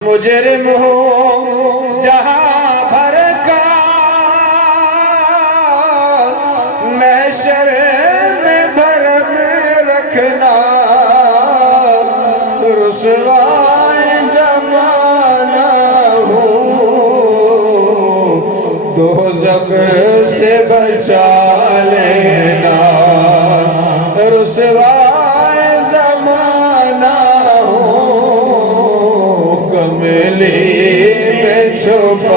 मुजरिम हो जहां भर का, महशर में भरम रखना, रुसवाए ज़माना हो, दोज़ख से बचा लेना, रुसवाए ज़माना हो, कमली में छुपा